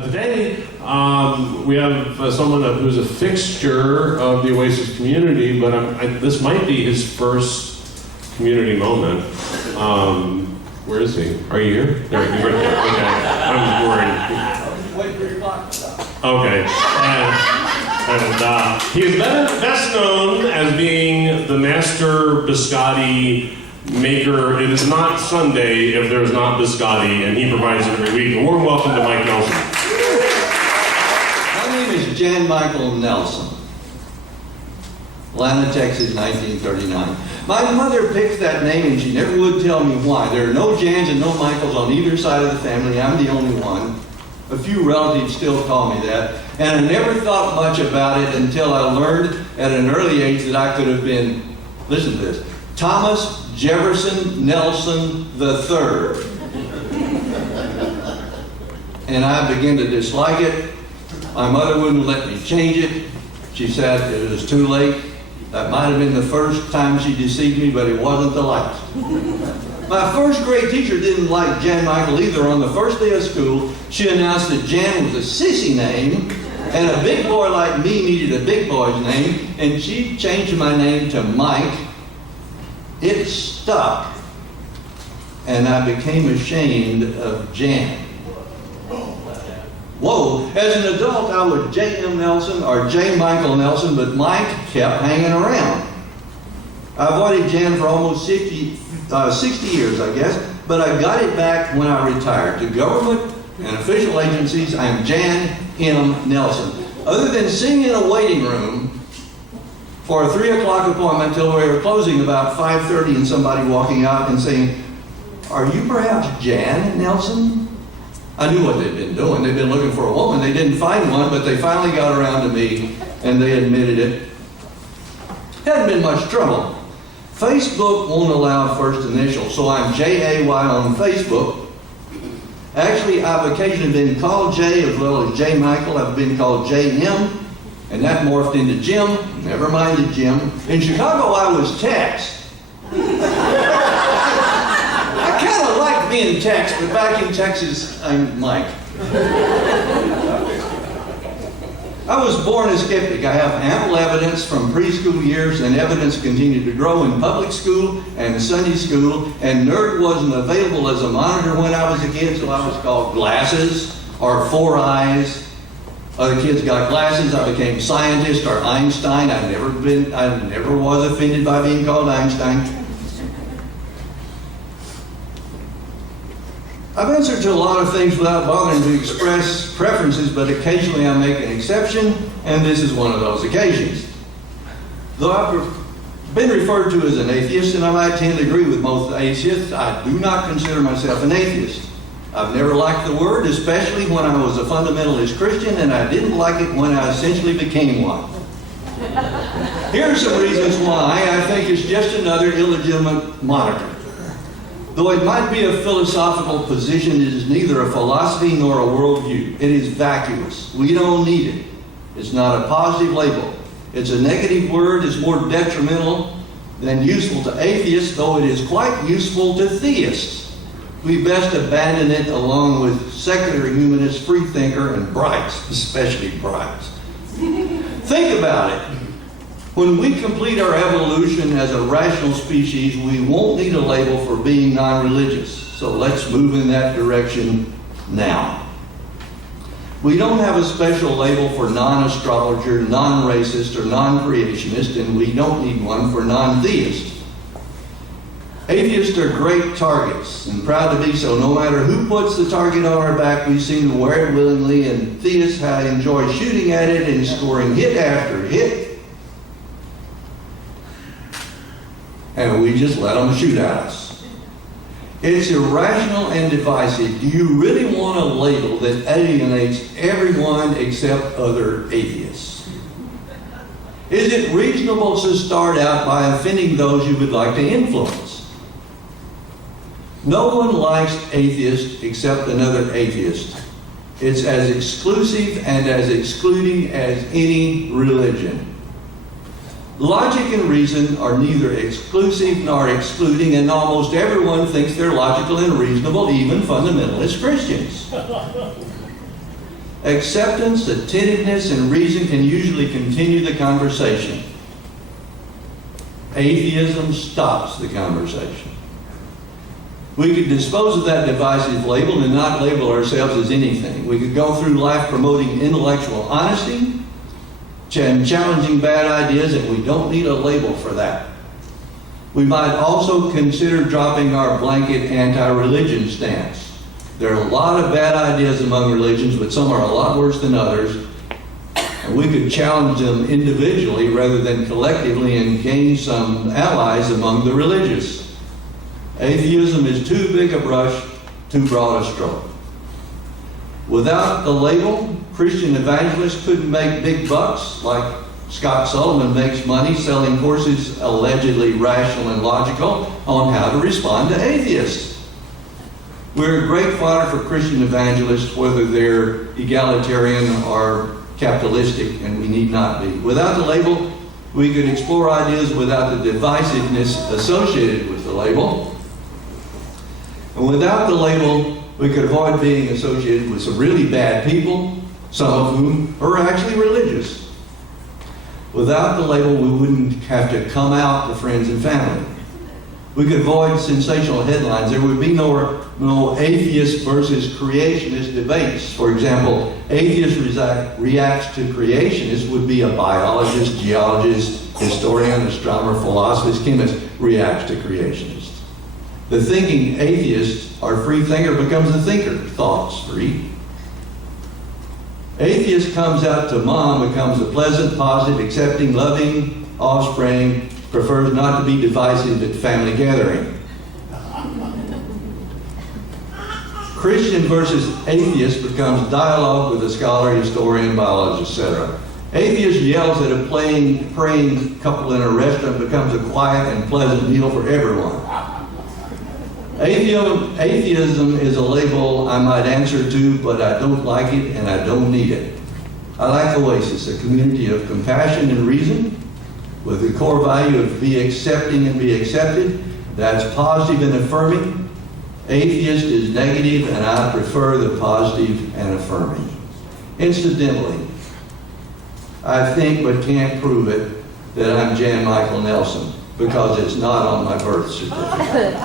Today, we have someone who's a fixture of the Oasis community, but this might be his first community moment. Where is he? Are you here? There, he's right there. Okay, I'm worried. Wait for your clock to stop. Okay, he is best known as being the master biscotti maker. It is not Sunday if there's not biscotti, and he provides it every week. A warm welcome to Mike Nelson. My name is Jan Michael Nelson. Atlanta, Texas, 1939. My mother picked that name and she never would tell me why. There are no Jans and no Michaels on either side of the family. I'm the only one. A few relatives still call me that. And I never thought much about it until I learned at an early age that I could have been, listen to this, Thomas Jefferson Nelson III. And I began to dislike it. My mother wouldn't let me change it. She said it was too late. That might have been the first time she deceived me, but it wasn't the last. My first grade teacher didn't like Jan Michael either. On the first day of school, she announced that Jan was a sissy name, and a big boy like me needed a big boy's name, and she changed my name to Mike. It stuck, and I became ashamed of Jan. Whoa, as an adult, I was J.M. Nelson or J. Michael Nelson, but Mike kept hanging around. I avoided Jan for almost 60 years, I guess, but I got it back when I retired. To government and official agencies, I'm Jan M. Nelson. Other than sitting in a waiting room for a 3 o'clock appointment till we were closing about 5:30 and somebody walking out and saying, "Are you perhaps Jan Nelson?" I knew what they'd been doing. They'd been looking for a woman. They didn't find one, but they finally got around to me, and they admitted it. Hadn't been much trouble. Facebook won't allow first initials, so I'm J-A-Y on Facebook. Actually, I've occasionally been called J as well as J. Michael. I've been called J.M., and that morphed into Jim. Never mind the Jim. In Chicago, I was Tex. I kind of like being Tex, but back in Texas, I'm Mike. I was born a skeptic. I have ample evidence from preschool years, and evidence continued to grow in public school and Sunday school, and nerd wasn't available as a monitor when I was a kid, so I was called Glasses or Four Eyes. Other kids got glasses. I became scientist or Einstein. I never was offended by being called Einstein. I've answered to a lot of things without bothering to express preferences, but occasionally I make an exception, and this is one of those occasions. Though I've been referred to as an atheist, and I might tend to agree with most atheists, I do not consider myself an atheist. I've never liked the word, especially when I was a fundamentalist Christian, and I didn't like it when I essentially became one. Here are some reasons why I think it's just another illegitimate moniker. Though it might be a philosophical position, it is neither a philosophy nor a worldview. It is vacuous. We don't need it. It's not a positive label. It's a negative word. It's more detrimental than useful to atheists, though it is quite useful to theists. We best abandon it along with secular humanists, free thinker, and brights, especially brights. Think about it. When we complete our evolution as a rational species, we won't need a label for being non-religious. So let's move in that direction now. We don't have a special label for non-astrologer, non-racist, or non-creationist, and we don't need one for non-theist. Atheists are great targets, and proud to be so. No matter who puts the target on our back, we seem to wear it willingly, and theists enjoy shooting at it and scoring hit after hit. And we just let them shoot at us. It's irrational and divisive. Do you really want a label that alienates everyone except other atheists? Is it reasonable to start out by offending those you would like to influence? No one likes atheists except another atheist. It's as exclusive and as excluding as any religion. Logic and reason are neither exclusive nor excluding, and almost everyone thinks they're logical and reasonable, even fundamentalist Christians. Acceptance, attentiveness, and reason can usually continue the conversation. Atheism stops the conversation. We could dispose of that divisive label and not label ourselves as anything. We could go through life promoting intellectual honesty and challenging bad ideas, and we don't need a label for that. We might also consider dropping our blanket anti-religion stance. There are a lot of bad ideas among religions, but some are a lot worse than others. And we could challenge them individually rather than collectively and gain some allies among the religious. Atheism is too big a brush, too broad a stroke. Without the label, Christian evangelists couldn't make big bucks like Scott Sullivan makes money selling courses allegedly rational and logical on how to respond to atheists. We're great fodder for Christian evangelists, whether they're egalitarian or capitalistic, and we need not be. Without the label, we could explore ideas without the divisiveness associated with the label. And without the label, we could avoid being associated with some really bad people, some of whom are actually religious. Without the label, we wouldn't have to come out to friends and family. We could avoid sensational headlines. There would be no atheist versus creationist debates. For example, atheist reacts to creationists would be a biologist, geologist, historian, astronomer, philosophist, chemist reacts to creationists. The thinking atheist or free thinker becomes a thinker. Thoughts free. Atheist comes out to mom, becomes a pleasant, positive, accepting, loving offspring, prefers not to be divisive at family gathering. Christian versus atheist becomes dialogue with a scholar, historian, biologist, etc. Atheist yells at a praying couple in a restaurant, becomes a quiet and pleasant meal for everyone. Atheism is a label I might answer to, but I don't like it and I don't need it. I like Oasis, a community of compassion and reason, with the core value of be accepting and be accepted. That's positive and affirming. Atheist is negative, and I prefer the positive and affirming. Incidentally, I think but can't prove it that I'm Jan Michael Nelson, because it's not on my birth certificate.